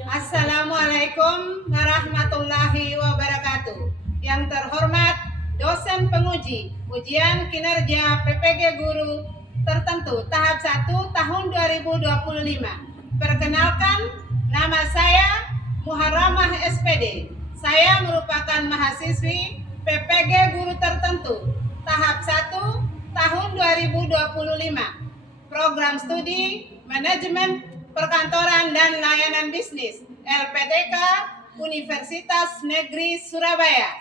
Assalamualaikum warahmatullahi wabarakatuh. Yang terhormat dosen penguji ujian kinerja PPG Guru tertentu tahap 1 tahun 2025. Perkenalkan, nama saya Muharramah SPD. Saya merupakan mahasiswi PPG Guru tertentu tahap 1 tahun 2025. Program studi Manajemen Perkantoran dan Layanan Bisnis LPTK Universitas Negeri Surabaya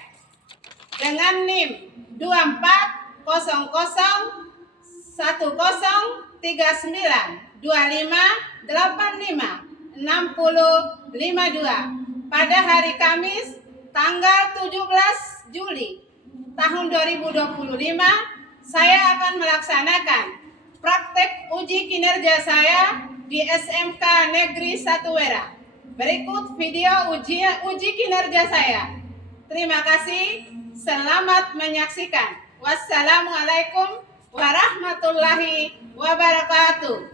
dengan NIM 24011039256052 pada hari Kamis tanggal 17 Juli tahun 2025. Saya akan melaksanakan praktek uji kinerja saya di SMK Negeri 1 Wera. Berikut video uji kinerja saya. Terima kasih, selamat menyaksikan. Wassalamualaikum warahmatullahi wabarakatuh.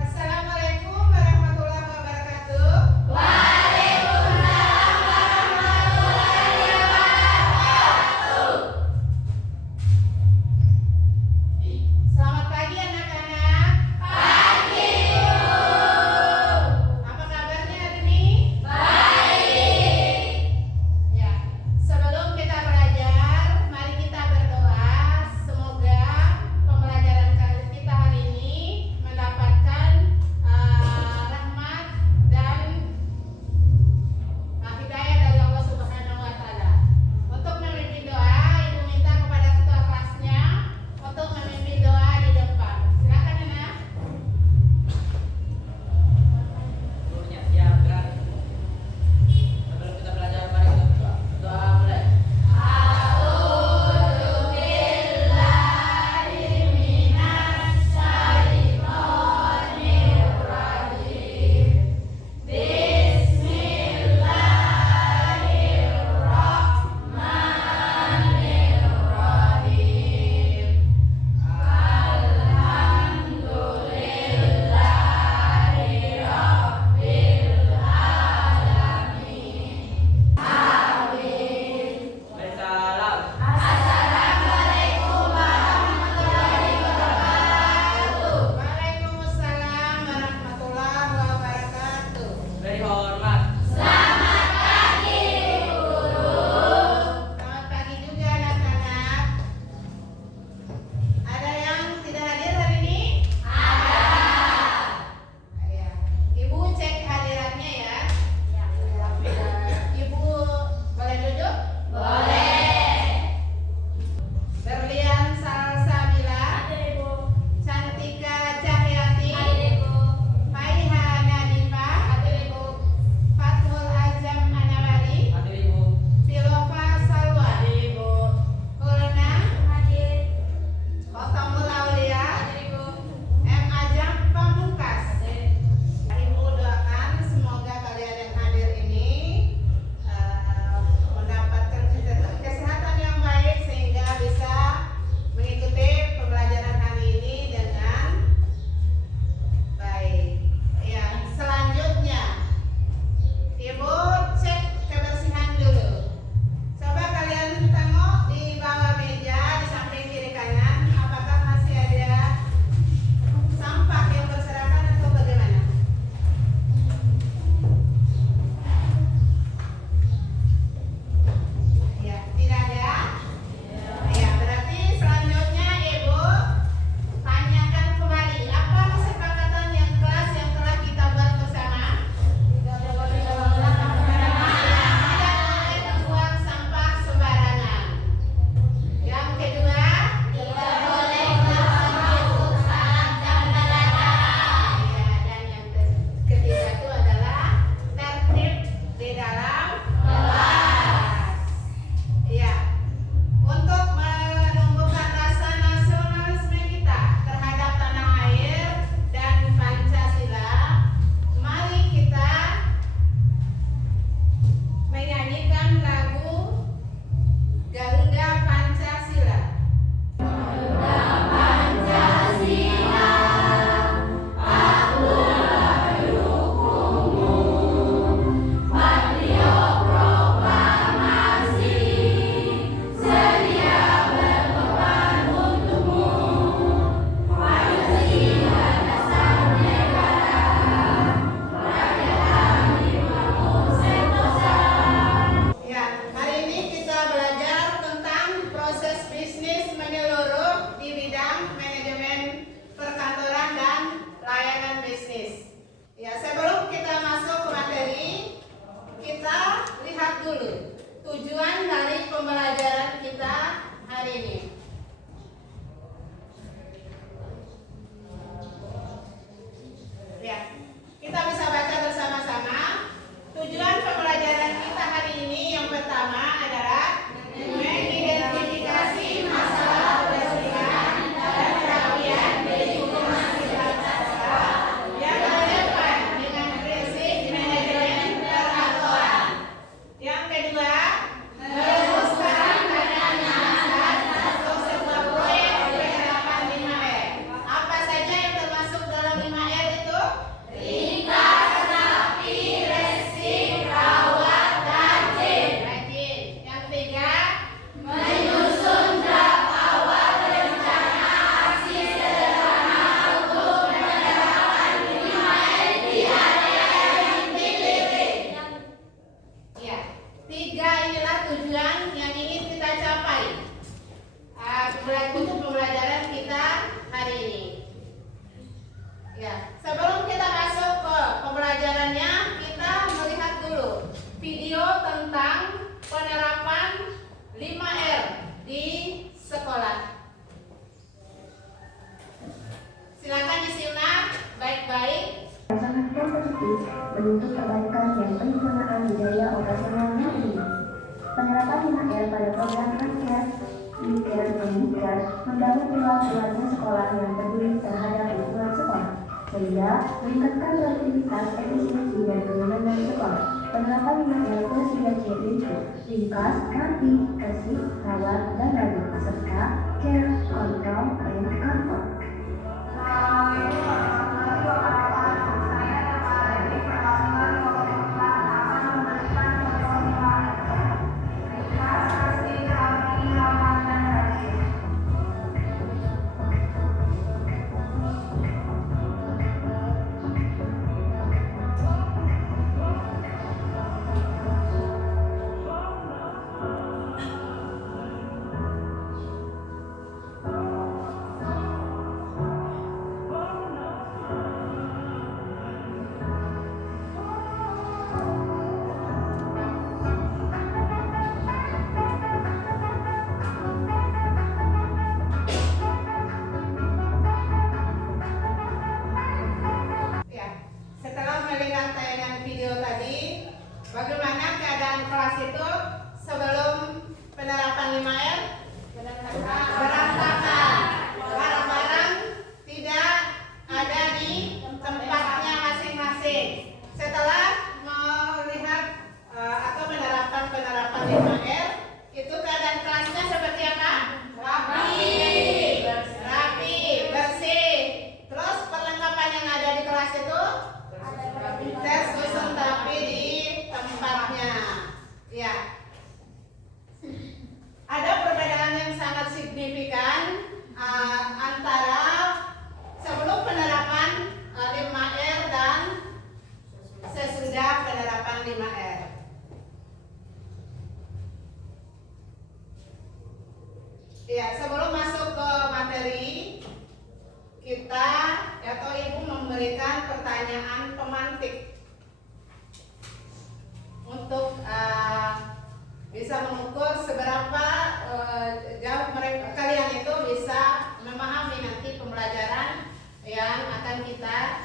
Assalamualaikum warahmatullahi wabarakatuh. Selamat pagi anak-anak. Pagi, Bu. Apa kabarnya hari ini? Baik. Ya, sebelum kita belajar, mari kita berdoa semoga Ya, sebelum kita masuk ke pembelajarannya, kita melihat dulu video tentang penerapan 5R di sekolah. Silakan disimak baik-baik. Sangat positif bentuk perbaikan dan penyempurnaan budaya operasionalnya ini. Penerapan 5R pada program Care, Care, dan Care membangun keluarga sekolah yang peduli terhadap lingkungan sekolah, sehingga meningkatkan produktivitas, efisiensi, dan kenyamanan sekolah. Penerapan 5R plus 3C itu ringkas, rapi, bersih, rawat, dan rapi, serta care, control, and comfort. Bagaimana keadaan kelas itu sebelum penerapan 5R? Berantakan. Barang-barang tidak ada di tempatnya masing-masing. Setelah melihat atau menerapkan penerapan 5R, itu keadaan kelasnya seperti apa? Rapi, bersih. Terus perlengkapan yang ada di kelas itu tersusun tapi di tempatnya. Ya. Ada perbedaan yang sangat signifikan antara sebelum penerapan 5R dan sesudah penerapan 5R. Ya, sebelum masuk ke materi, kita atau Ibu memberikan pertanyaan pemantik untuk bisa mengukur seberapa jauh mereka kalian itu bisa memahami nanti pembelajaran yang akan kita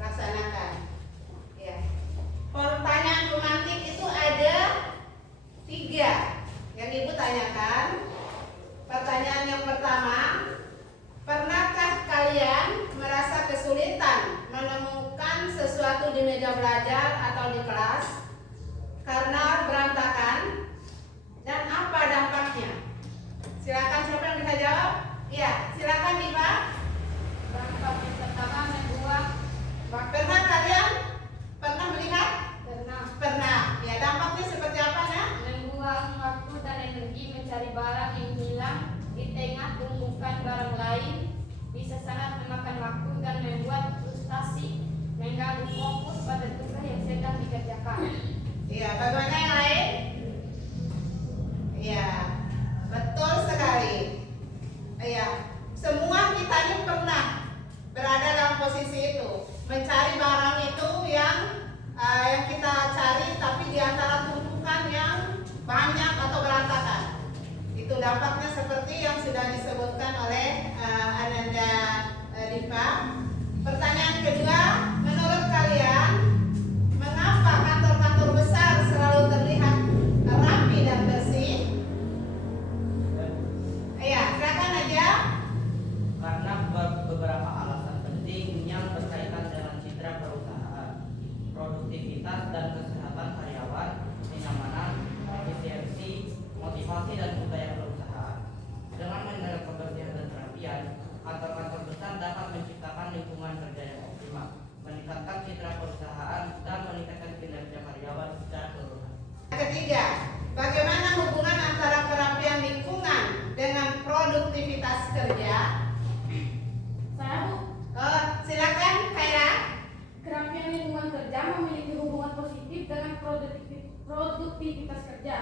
laksanakan. Ya. Pertanyaan pemantik itu ada 3 yang Ibu tanyakan. Pertanyaan yang pertama, pernahkah kalian merasa kesulitan menemukan sesuatu di meja belajar atau di kelas karena berantakan, dan apa dampaknya? Silakan, siapa yang bisa jawab? Ya, silakan Diva. Dampak yang pertama membuang. Pernah kalian melihat? Pernah. Ya, dampaknya seperti apa, Nak? Membuang waktu dan energi mencari barang yang hilang di tengah tumpukan barang lain, bisa sangat memakan waktu dan membuat frustasi, mengganggu fokus pada tugas yang sedang dikerjakan. Iya, bagaimana yang lain? Iya, betul sekali. Iya, semua kita ini pernah berada dalam posisi itu, mencari barang itu yang kita cari, tapi di antara tumpukan yang banyak atau berantakan. Itu dampaknya seperti yang sudah disebutkan oleh Ananda Diva. Pertanyaan kedua, menurut kalian mengapa kantor-kantor besar selalu terlihat rapi dan bersih? Iya, silakan aja. Karena beberapa alasan penting yang berkaitan dengan citra perusahaan, produktivitas dan kesehatan karyawan, kenyamanan, efisiensi, motivasi dan budaya perusahaan. Dengan menjaga kebersihan dan kerapian, kantor-kantor besar dapat menciptakan lingkungan kerja yang optimal, meningkatkan citra perusahaan, dan meningkatkan kinerja karyawan secara keseluruhan. Ketiga, bagaimana hubungan antara kerapian lingkungan dengan produktivitas kerja? Saya Bu, Silakan, Kaira. kerapian lingkungan kerja memiliki hubungan positif dengan produktivitas kerja.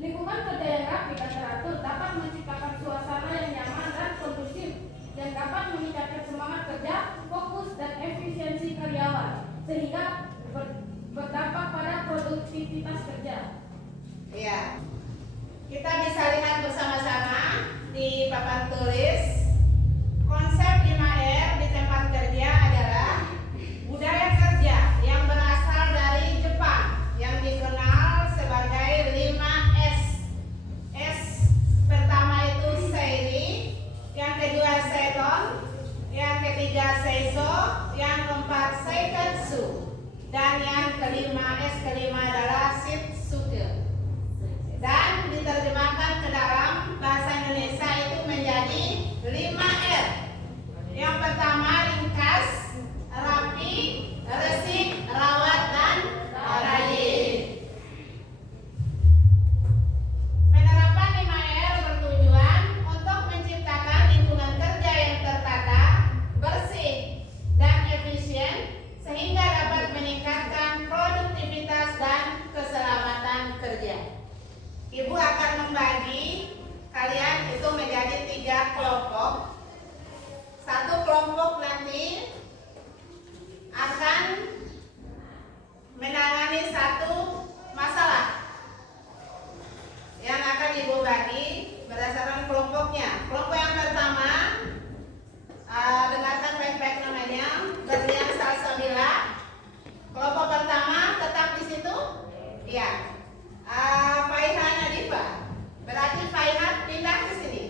Lingkungan kerja yang rapi dan teratur dapat menciptakan suasana yang nyaman dan kondusif, yang dapat meningkatkan semangat kerja, fokus, dan Deso, yang keempat Seikatsu, dan yang kelima kelima adalah Shitsuke. Dan diterjemahkan ke dalam bahasa Indonesia itu menjadi 5R. Yang pertama ringkas, rapi, resik, rawat, dan rajin. Penerapan 5R bertujuan untuk menciptakan lingkungan kerja yang tertata, bersih, dan efisien sehingga dapat meningkatkan produktivitas dan keselamatan kerja. Ibu akan membagi kalian itu menjadi 3 kelompok. Satu kelompok nanti akan menangani satu masalah yang akan ibu bagi berdasarkan kelompoknya. Kelompok yang pertama, dengarkan baik-baik namanya, Berlian Salsabila. Kelompok pertama tetap di situ, ya. Faiha Nadifa, berarti Faiha pindah ke sini.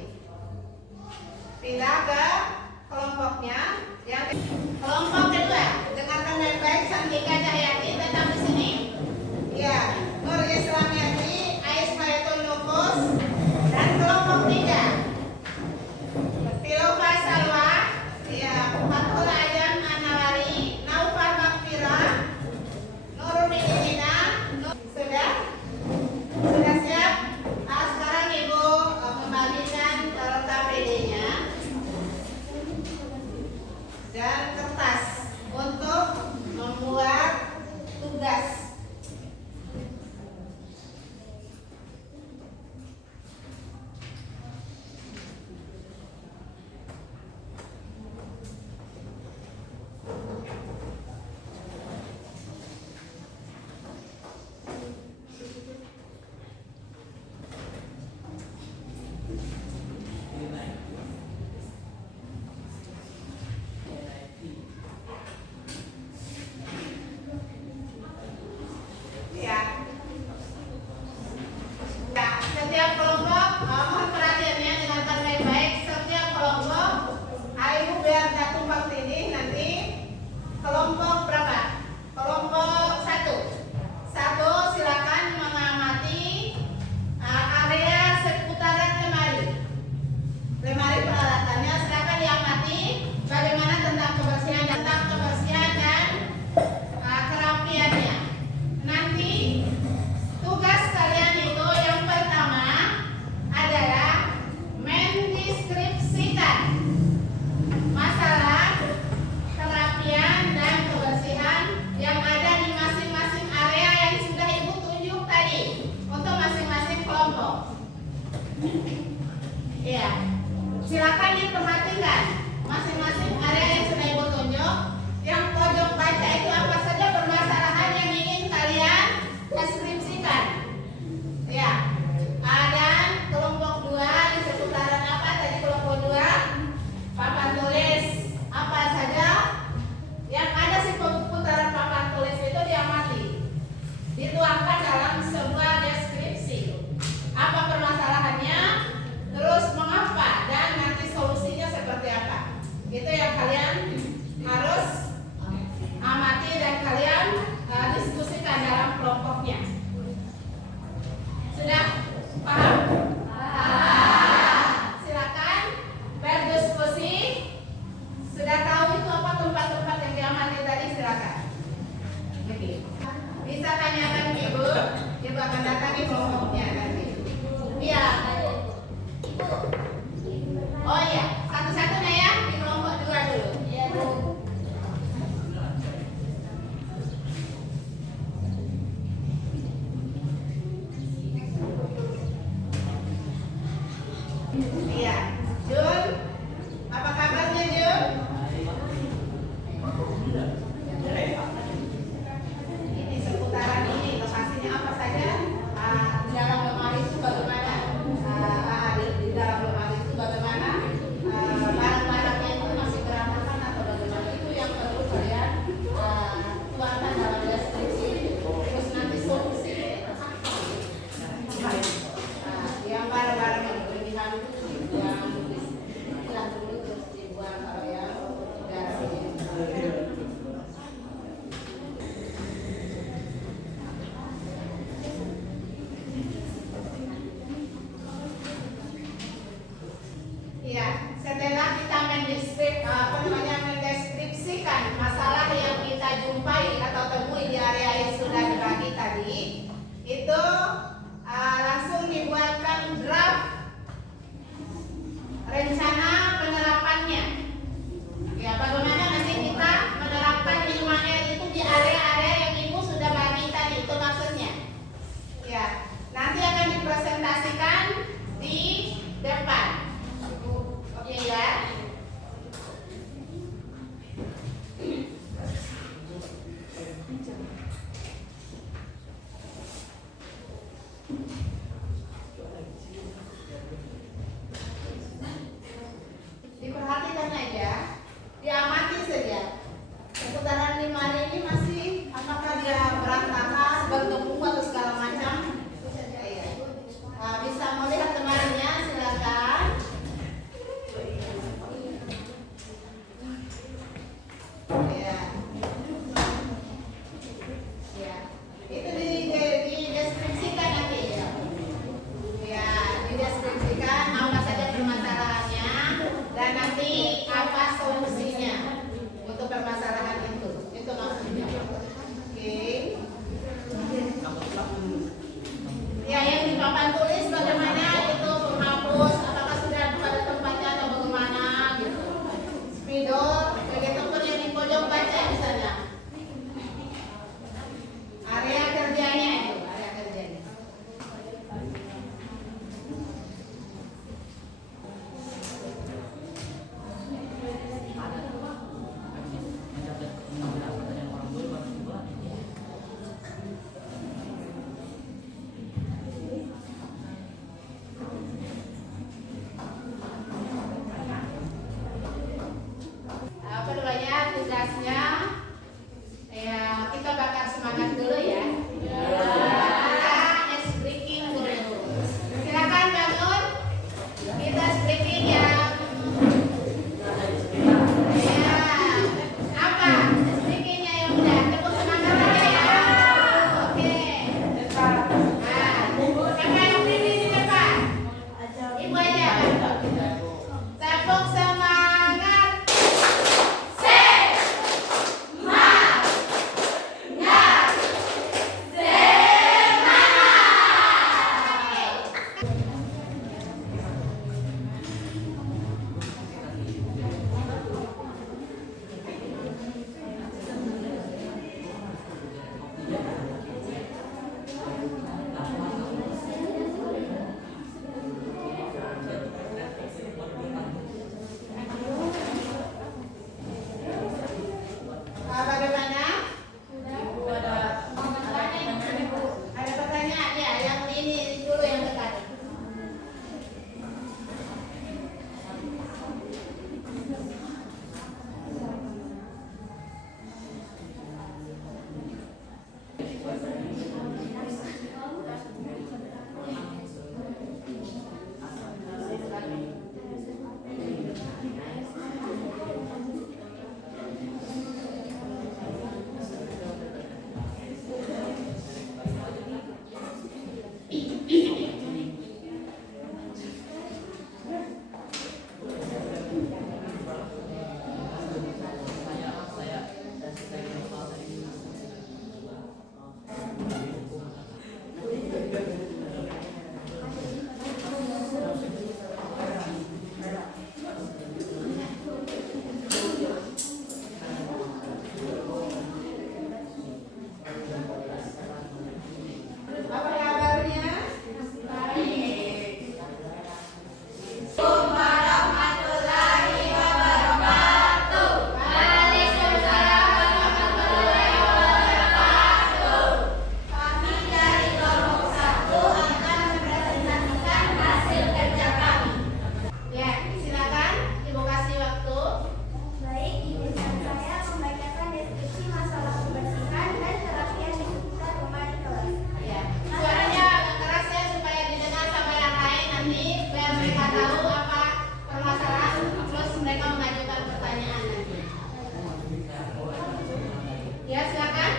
Ya, silakan.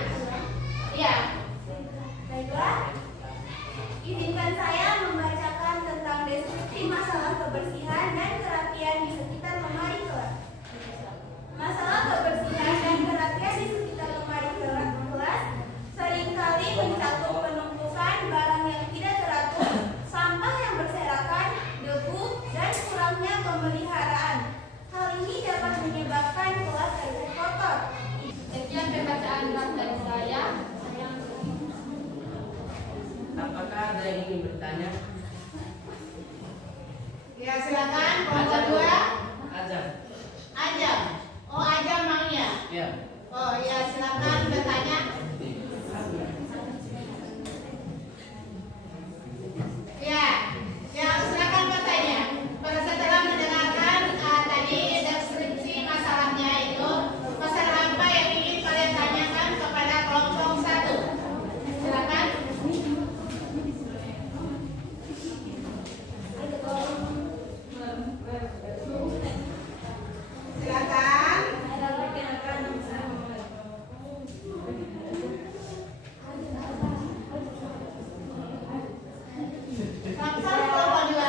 Ya. Baiklah, izinkan saya membacakan tentang deskripsi masalah kebersihan dan kerapian di sekitar lemari kelas. Masalah kebersihan dan kerapian di sekitar lemari kelas seringkali mencakup penumpukan barang yang tidak teratur, sampah yang berserakan, debu, dan kurangnya pemeliharaan. Hal ini dapat menyebabkan kelas terlihat kotor. Sekian pembacaan draft dari saya. Apakah ada yang ingin bertanya? Ya, silakan. Kelompok 2. Ajam. Ajam. Oh, Ajam maunya. Ya. Oh, ya, silakan bertanya. Ya, silakan bertanya. Setelah mendengarkan tadi deskripsi masalahnya itu, masalah apa yang ingin kalian tanyakan kepada kelompok 1? Silakan. Silakan. Kelompok 2.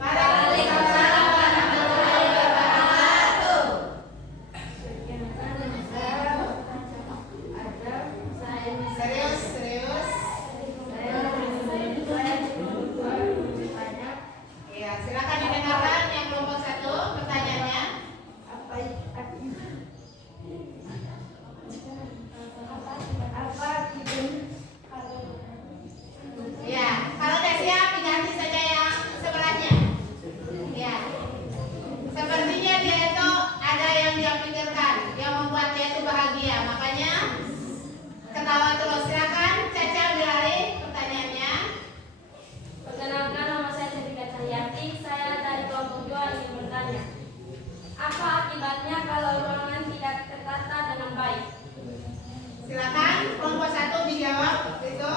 Waalaikumsalam warahmatullahi wabarakatuh. Serius. Ya, silakan didengarkan yang kelompok 1 pertanyaannya. Ya, kalau tidak siap diganti saja yang sebelahnya. Ya, sepertinya dia itu ada yang dia pikirkan yang membuat dia itu bahagia, makanya ketawa terus. Silakan Caca Bilari pertanyaannya. Perkenalkan, nama saya Sedika Cahyati. Saya dari kelompok 2 ingin bertanya. Apa akibatnya kalau ruangan tidak tertata dengan baik? Silakan kelompok 1 dijawab. Itu.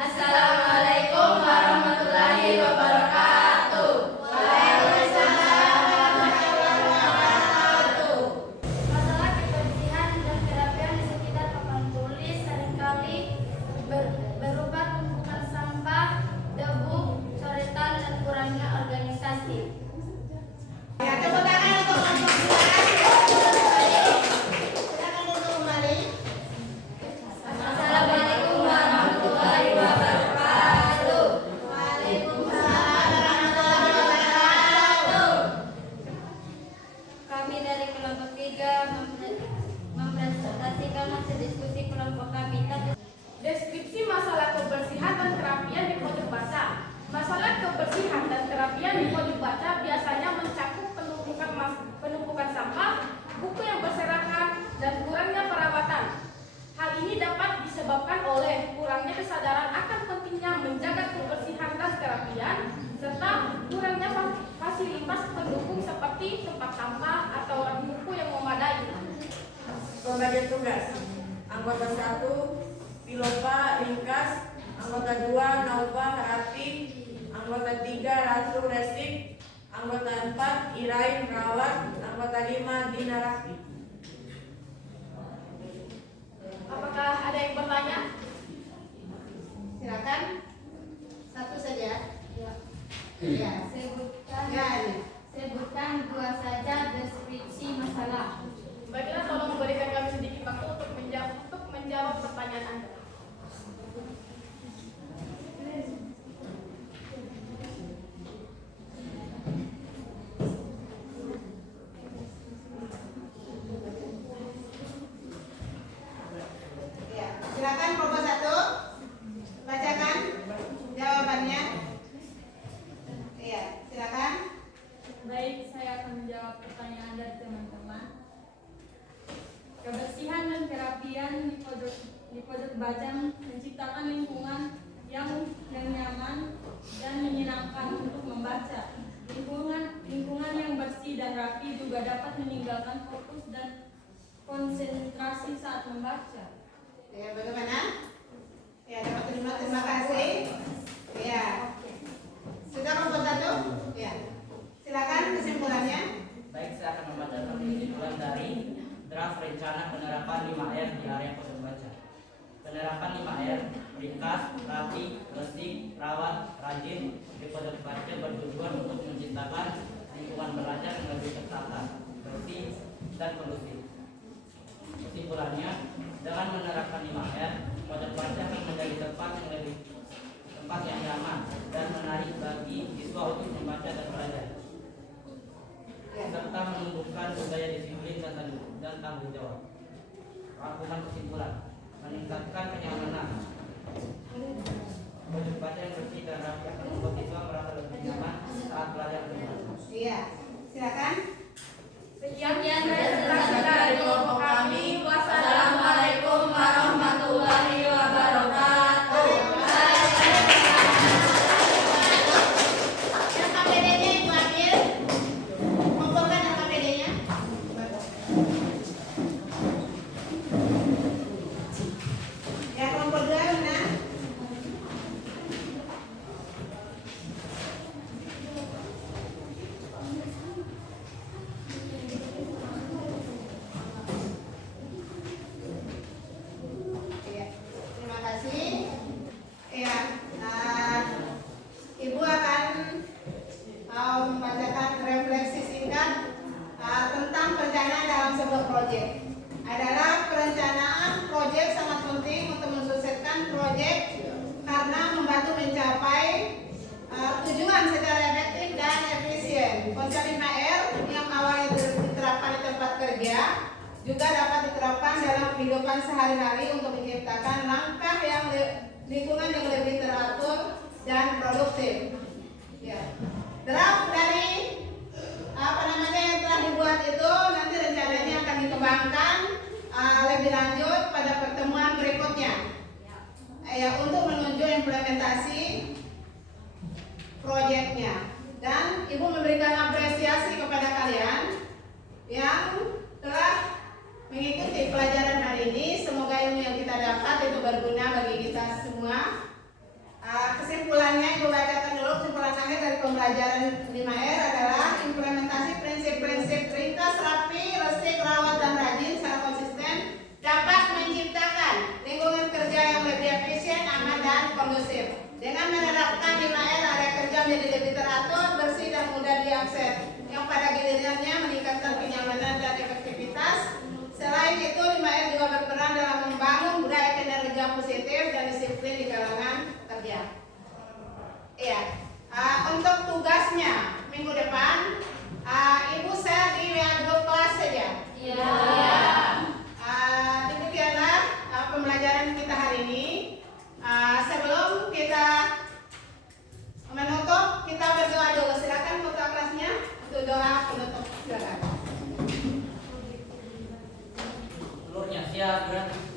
Assalamualaikum warahmatullahi wabarakatuh. Waalaikumsalam warahmatullahi wabarakatuh. Masalah kebersihan dan kerapian di sekitar papan tulis seringkali berupa tumpukan sampah, debu, coretan, dan kurangnya organisasi. Ya, tepuk tangan untuk kelompok 2. Silakan duduk kembali. Assalamualaikum warahmatullahi wabarakatuh. Waalaikumsalam warahmatullahi wabarakatuh. Kami dari kelompok 3 mempresentasikan hasil diskusi kelompok kami. Deskripsi masalah kebersihan dan kerapian di pojok baca. Masalah kebersihan dan kerapian di pojok baca biasanya mencakup penumpukan sampah, buku yang berserakan, dan kurangnya perawatan. Hal ini dapat disebabkan oleh kurangnya kesadaran akan pentingnya menjaga kebersihan dan kerapian, serta kurangnya fasilitas pendukung seperti tempat sampah atau rak buku yang memadai. Pembagian tugas. Anggota 1 Pilopa Ringkas, anggota 2 Naufa Harati, anggota 3 Rasul Resik, anggota 4 Irain Rawat, anggota 5 Dina Rafi. Apakah ada yang bertanya? Silakan. Satu saja. Ya. Ya. Sebutkan, Ya, ini. sebutkan 2 saja deskripsi masalah. Baiklah, tolong memberikan kami sedikit waktu untuk menjawab pertanyaan Anda. Ya, silakan kelompok 1. Bacakan jawabannya. Iya, silakan. Baik, saya akan menjawab pertanyaan dari teman-teman. Kebersihan dan kerapian di pojok baca menciptakan lingkungan yang nyaman dan menyenangkan untuk membaca. Lingkungan yang bersih dan rapi juga dapat meninggalkan fokus dan konsentrasi saat membaca. Ya, bagaimana? Ya, dapat terima kasih. Ya. Sudah kelompok 1? Ya. Silakan kesimpulannya. Baik, silakan ringkas, rapi, resik, rawat, rajin. Metode baca bertujuan untuk menciptakan lingkungan belajar yang lebih tertata, bersih, dan kondusif. Kesimpulannya, dengan menerapkan 5R, pojok baca akan menjadi tempat yang nyaman dan menarik bagi siswa untuk membaca dan belajar, serta menumbuhkan budaya disiplin dan tanggung jawab. Rangkuman kesimpulan, meningkatkan kenyamanan. Pojok baca yang bersih dan rapi akan membuat siswa merasa lebih nyaman saat belajar dan membaca. Iya, silakan. Sekian presentasi dari kelompok kami. Wassalamualaikum warahmatullahi wabarakatuh. Yang KPD-nya Ibu ambil. Kumpulkan yang KPD-nya. Ya, kumpul dulu, nah. Iya, terima kasih. Iya, Ibu akan membacakan refleksi singkat tentang perencanaan dalam sebuah proyek. Adalah perencanaan proyek sangat penting untuk mensukseskan proyek karena membantu mencapai tujuan secara efektif dan efisien. Konsep 5R yang awalnya diterapkan di tempat kerja juga dapat diterapkan dalam kehidupan sehari-hari untuk menciptakan langkah yang lingkungan yang lebih teratur dan produktif. Ya. Draft dari yang telah dibuat itu nanti rencananya akan dikembangkan lebih lanjut pada pertemuan berikutnya. Ya, untuk menuju implementasi proyeknya. Dan Ibu memberikan apresiasi kepada kalian yang telah mengikuti pelajaran hari ini. Semoga ilmu yang kita dapat itu berguna bagi kita semua. Kesimpulannya Ibu bacakan dulu. Kesimpulan akhir dari pembelajaran 5R adalah implementasi prinsip-prinsip ringkas, rapi, resik, rawat, dan rajin secara konsisten dapat menciptakan lingkungan kerja yang lebih efisien, aman, dan kondusif. Dengan menerapkan 5R, area kerja menjadi lebih teratur, bersih, dan mudah diakses, yang pada gilirannya meningkatkan kenyamanan dan efektivitas. Selain itu, 5R juga berperan dalam membangun budaya kinerja positif dan disiplin di kalangan kerja. Iya. Untuk tugasnya minggu depan, Ibu share di WA grup kelas saja. Iya. Demikianlah pembelajaran kita hari ini. Sebelum kita menutup, kita berdoa dulu. Silakan ketua kelasnya untuk doa penutup. Silakan. Seluruhnya siap, gerak.